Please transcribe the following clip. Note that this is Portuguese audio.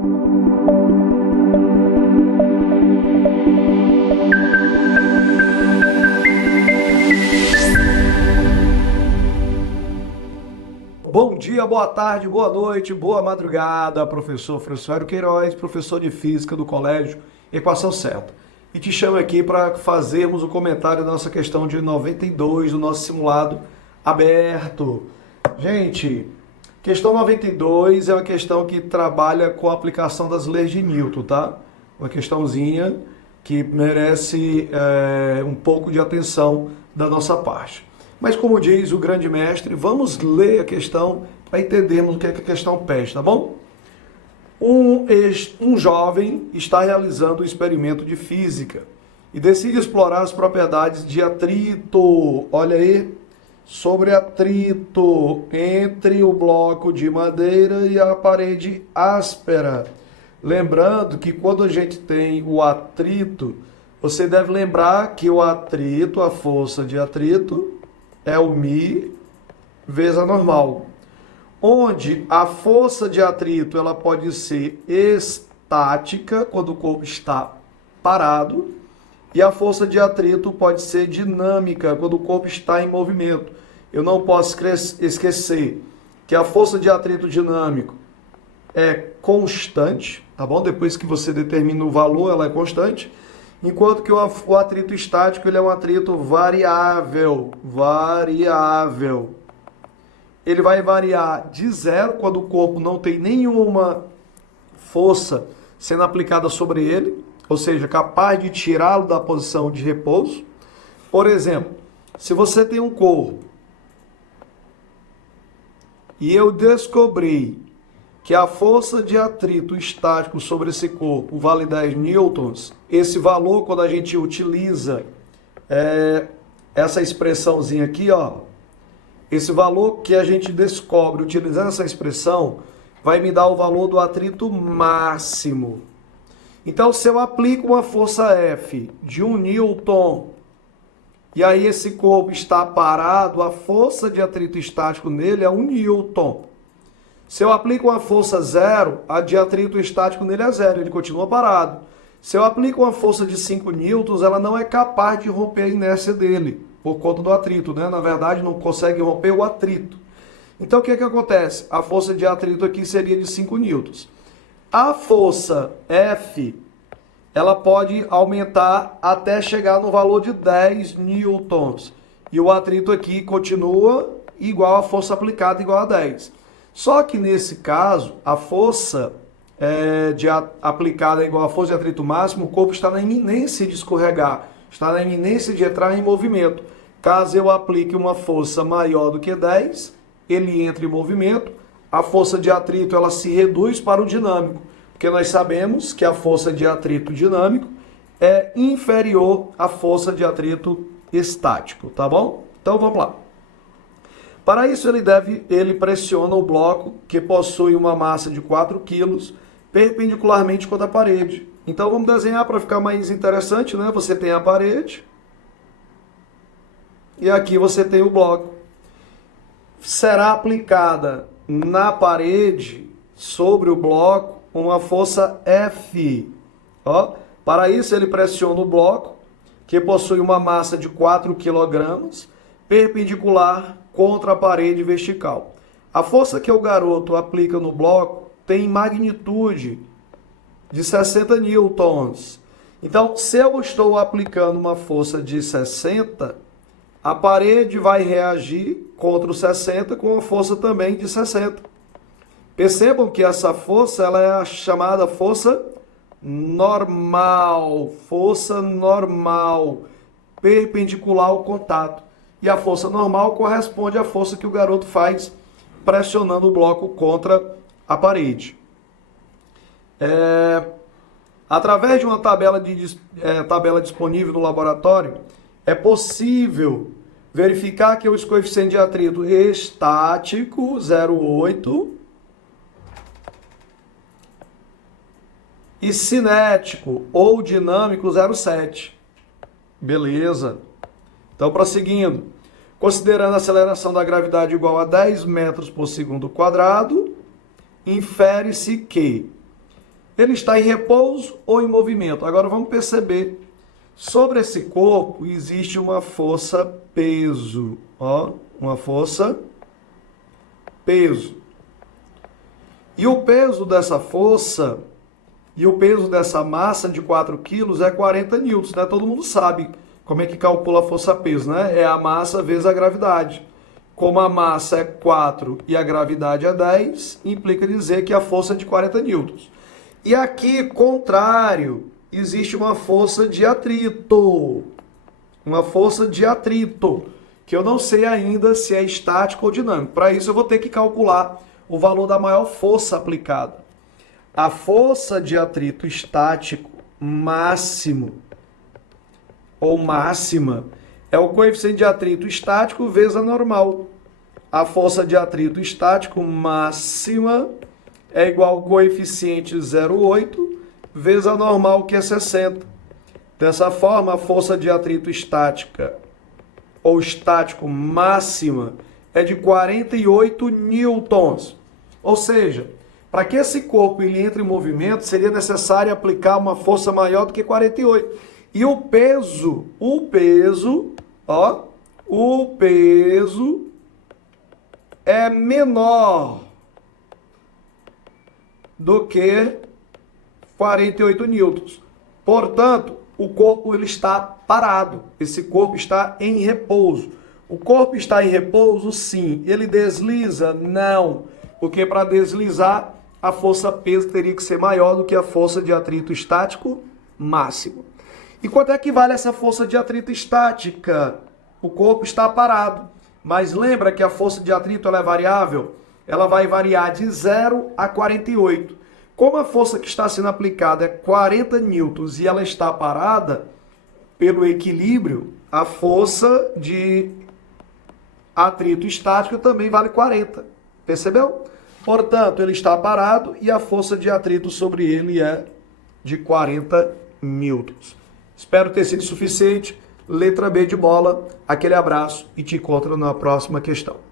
Bom dia, boa tarde, boa noite, boa madrugada, professor François Queiroz, professor de Física do Colégio Equação Certa. E te chamo aqui para fazermos o comentário da nossa questão de 92 do nosso simulado aberto. Gente, questão 92 é uma questão que trabalha com a aplicação das leis de Newton, tá? Uma questãozinha que merece um pouco de atenção da nossa parte. Mas como diz o grande mestre, vamos ler a questão para entendermos o que é que a questão pede, tá bom? Um jovem está realizando um experimento de física e decide explorar as propriedades de atrito, olha aí, sobre atrito entre o bloco de madeira e a parede áspera. Lembrando que quando a gente tem o atrito, você deve lembrar que o atrito, a força de atrito, é o μ vezes a normal, onde a força de atrito ela pode ser estática, quando o corpo está parado, e a força de atrito pode ser dinâmica, quando o corpo está em movimento. Eu não posso esquecer que a força de atrito dinâmico é constante, tá bom? Depois que você determina o valor, ela é constante. Enquanto que o atrito estático ele é um atrito variável. Ele vai variar de zero quando o corpo não tem nenhuma força sendo aplicada sobre ele, ou seja, capaz de tirá-lo da posição de repouso. Por exemplo, se você tem um corpo e eu descobri que a força de atrito estático sobre esse corpo vale 10 newtons, esse valor, quando a gente utiliza essa expressãozinha aqui, ó, esse valor que a gente descobre utilizando essa expressão, vai me dar o valor do atrito máximo. Então, se eu aplico uma força F de 1 newton, e aí esse corpo está parado, a força de atrito estático nele é 1 newton. Se eu aplico uma força zero, a de atrito estático nele é zero, ele continua parado. Se eu aplico uma força de 5 newtons, ela não é capaz de romper a inércia dele, por conta do atrito, né? Na verdade, não consegue romper o atrito. Então, o que é que acontece? A força de atrito aqui seria de 5 newtons. A força F, ela pode aumentar até chegar no valor de 10 newtons. E o atrito aqui continua igual à força aplicada, igual a 10. Só que nesse caso, a força aplicada é igual à força de atrito máximo, o corpo está na iminência de escorregar, está na iminência de entrar em movimento. Caso eu aplique uma força maior do que 10, ele entra em movimento, a força de atrito ela se reduz para o dinâmico, porque nós sabemos que a força de atrito dinâmico é inferior à força de atrito estático, tá bom? Então vamos lá. Para isso, ele pressiona o bloco, que possui uma massa de 4 kg, perpendicularmente contra a parede. Então, vamos desenhar para ficar mais interessante, né? Você tem a parede e aqui você tem o bloco. Será aplicada na parede, sobre o bloco, uma força F. Ó, para isso, ele pressiona o bloco, que possui uma massa de 4 kg, perpendicular contra a parede vertical. A força que o garoto aplica no bloco tem magnitude de 60 newtons. Então, se eu estou aplicando uma força de 60, a parede vai reagir contra o 60 com uma força também de 60. Percebam que essa força ela é a chamada força normal, perpendicular ao contato. E a força normal corresponde à força que o garoto faz pressionando o bloco contra a parede. Através de uma tabela disponível no laboratório, é possível verificar que os coeficientes de atrito estático, 0,8, e cinético ou dinâmico, 0,7. Beleza. Então, prosseguindo. Considerando a aceleração da gravidade igual a 10 metros por segundo quadrado, infere-se que Ele está em repouso ou em movimento? Agora vamos perceber. Sobre esse corpo existe uma força peso. Ó, uma força peso. E o peso dessa força e o peso dessa massa de 4 quilos é 40 newtons, né? Todo mundo sabe como é que calcula a força-peso, né? É a massa vezes a gravidade. Como a massa é 4 e a gravidade é 10, implica dizer que a força é de 40 newtons. E aqui, contrário, existe uma força de atrito. Uma força de atrito, que eu não sei ainda se é estático ou dinâmico. Para isso eu vou ter que calcular o valor da maior força aplicada. A força de atrito estático máximo ou máxima é o coeficiente de atrito estático vezes a normal. A força de atrito estático máxima é igual ao coeficiente 0,8 vezes a normal, que é 60. Dessa forma, a força de atrito estática ou estático máxima é de 48 newtons. Ou seja, para que esse corpo ele entre em movimento, seria necessário aplicar uma força maior do que 48. E o peso é menor do que 48 newtons. Portanto, o corpo ele está parado. Esse corpo está em repouso. O corpo está em repouso, sim. Ele desliza? Não. Porque para deslizar, a força peso teria que ser maior do que a força de atrito estático máximo. E quanto é que vale essa força de atrito estática? O corpo está parado. Mas lembra que a força de atrito ela é variável? Ela vai variar de 0 a 48. Como a força que está sendo aplicada é 40 newtons e ela está parada, pelo equilíbrio, a força de atrito estático também vale 40. Percebeu? Portanto, ele está parado e a força de atrito sobre ele é de 40 newtons. Espero ter sido suficiente. Letra B de bola. Aquele abraço e te encontro na próxima questão.